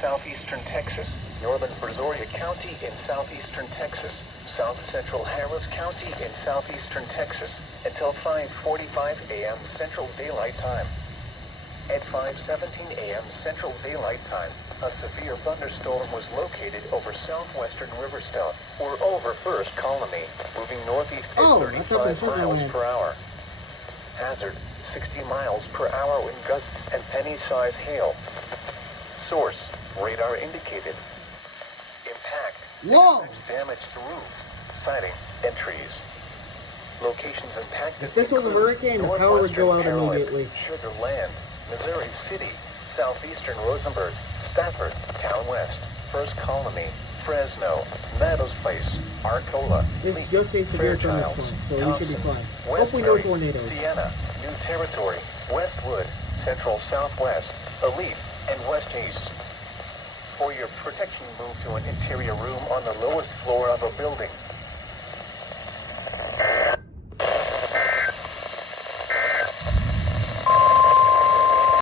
southeastern Texas, northern Brazoria County in southeastern Texas, south central Harris County in southeastern Texas, until 5:45 a.m. Central Daylight Time. At 5:17 a.m. Central Daylight Time, a severe thunderstorm was located over southwestern Riverstone, or over First Colony, moving northeast at 35 miles per hour. Hazard, 60 miles per hour wind gusts and penny-size hail. Source, radar indicated. Impact, damaged roof, siding, and trees. Locations impacted. If this was a hurricane, the power would go out immediately. Sugar Land, Missouri City, southeastern Rosenberg, Stafford, Town West, First Colony, Fresno, Meadows Place, Arcola. This is just a severe thunderstorm, so we should be fine. Hope we know tornadoes. Sienna, New Territory, Westwood, Central Southwest, Elite, and West East. For your protection, move to an interior room on the lowest floor of a building.